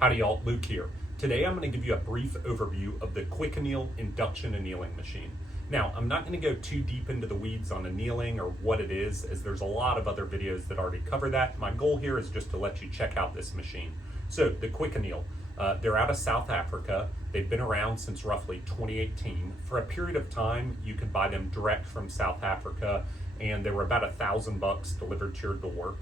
Howdy y'all, Luke here. Today I'm going to give you a brief overview of the Quick Anneal induction annealing machine. Now, I'm not going to go too deep into the weeds on annealing or what it is, as there's a lot of other videos that already cover that. My goal here is just to let you check out this machine. So, the Quick Anneal, they're out of South Africa. They've been around since roughly 2018. For a period of time, you could buy them direct from South Africa, and they were about $1,000 delivered to your door.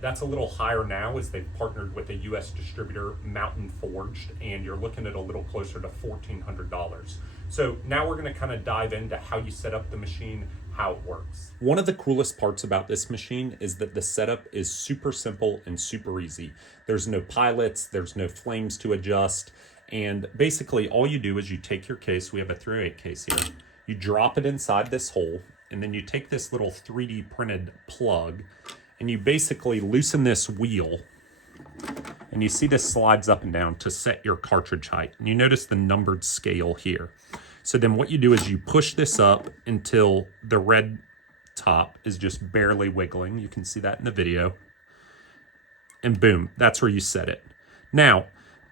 That's a little higher now as they've partnered with a US distributor, Mountain Forged, and you're looking at a little closer to $1,400. So now we're going to kind of dive into how you set up the machine, how it works. One of the coolest parts about this machine is that the setup is super simple and super easy. There's no pilots, there's no flames to adjust, and basically all you do is you take your case, we have a 308 case here, you drop it inside this hole, and then you take this little 3D printed plug, and you basically loosen this wheel, and you see this slides up and down to set your cartridge height. And you notice the numbered scale here. So then what you do is you push this up until the red top is just barely wiggling. You can see that in the video. And boom, that's where you set it. Now,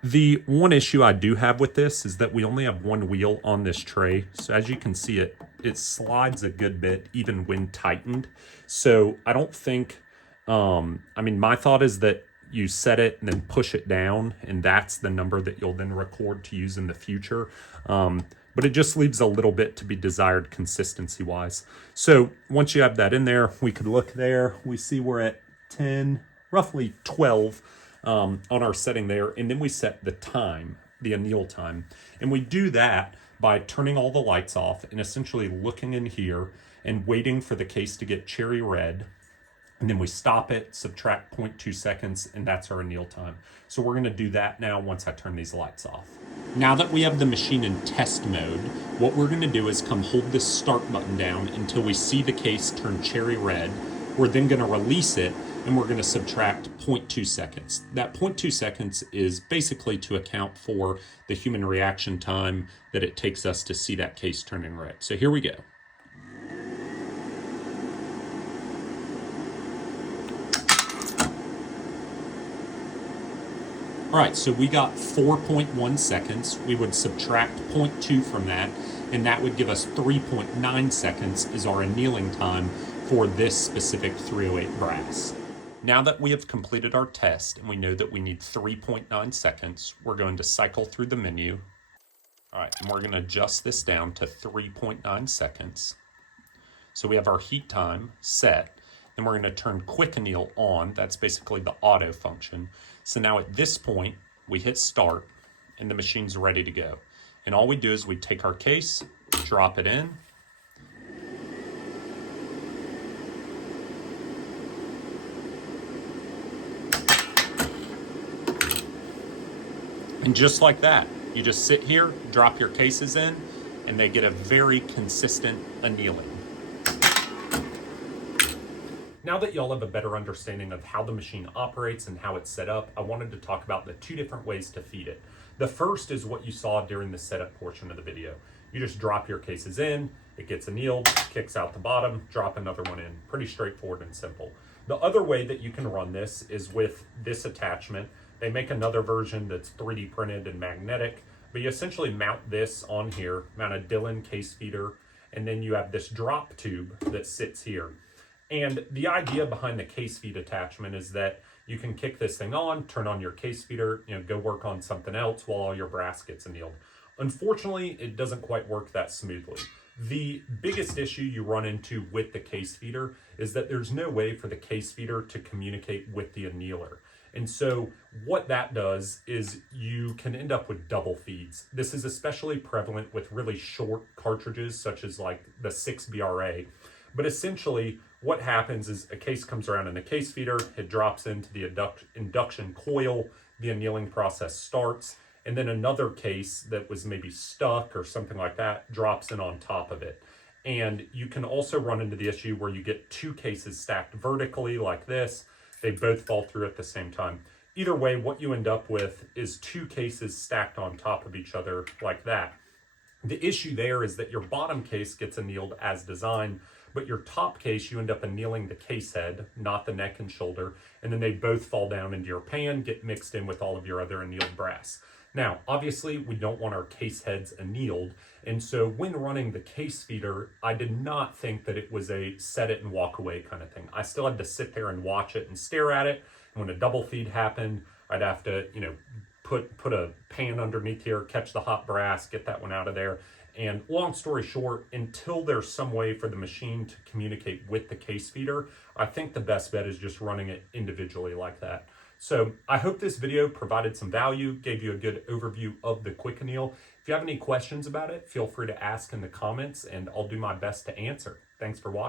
the one issue I do have with this is that we only have one wheel on this tray. So as you can see, it slides a good bit even when tightened. So I don't think, my thought is that you set it and then push it down, and that's the number that you'll then record to use in the future. But it just leaves a little bit to be desired consistency wise. So once you have that in there, we could look there. We see we're at 10, roughly 12 on our setting there. And then we set the time, the anneal time. And we do that by turning all the lights off and essentially looking in here and waiting for the case to get cherry red. And then we stop it, subtract 0.2 seconds, and that's our anneal time. So we're gonna do that now once I turn these lights off. Now that we have the machine in test mode, what we're gonna do is come hold this start button down until we see the case turn cherry red. We're then gonna release it, and we're gonna subtract 0.2 seconds. That 0.2 seconds is basically to account for the human reaction time that it takes us to see that case turning red. So here we go. All right, so we got 4.1 seconds. We would subtract 0.2 from that, and that would give us 3.9 seconds is our annealing time for this specific 308 brass. Now that we have completed our test and we know that we need 3.9 seconds, we're going to cycle through the menu. All right, and we're going to adjust this down to 3.9 seconds. So we have our heat time set. Then we're going to turn Quick Anneal on. That's basically the auto function. So now at this point, we hit start and the machine's ready to go. And all we do is we take our case, drop it in. And just like that, you just sit here, drop your cases in, and they get a very consistent annealing. Now that y'all have a better understanding of how the machine operates and how it's set up, I wanted to talk about the two different ways to feed it. The first is what you saw during the setup portion of the video. You just drop your cases in, it gets annealed, kicks out the bottom, drop another one in. Pretty straightforward and simple. The other way that you can run this is with this attachment. They make another version that's 3D printed and magnetic, but you essentially mount this on here, mount a Dillon case feeder, and then you have this drop tube that sits here. And the idea behind the case feed attachment is that you can kick this thing on, turn on your case feeder, go work on something else while all your brass gets annealed. Unfortunately, it doesn't quite work that smoothly. The biggest issue you run into with the case feeder is that there's no way for the case feeder to communicate with the annealer. And so what that does is you can end up with double feeds. This is especially prevalent with really short cartridges, such as like the 6BRA. But essentially, what happens is a case comes around in the case feeder, it drops into the induction coil, the annealing process starts, and then another case that was maybe stuck or something like that drops in on top of it. And you can also run into the issue where you get two cases stacked vertically like this. They both fall through at the same time. Either way, what you end up with is two cases stacked on top of each other like that. The issue there is that your bottom case gets annealed as designed, but your top case, you end up annealing the case head, not the neck and shoulder, and then they both fall down into your pan, get mixed in with all of your other annealed brass. Now, obviously, we don't want our case heads annealed, and so when running the case feeder, I did not think that it was a set it and walk away kind of thing. I still had to sit there and watch it and stare at it, and when a double feed happened, I'd have to, put a pan underneath here, catch the hot brass, get that one out of there. And long story short, until there's some way for the machine to communicate with the case feeder, I think the best bet is just running it individually like that. So I hope this video provided some value, gave you a good overview of the quick anneal. If you have any questions about it, feel free to ask in the comments and I'll do my best to answer. Thanks for watching.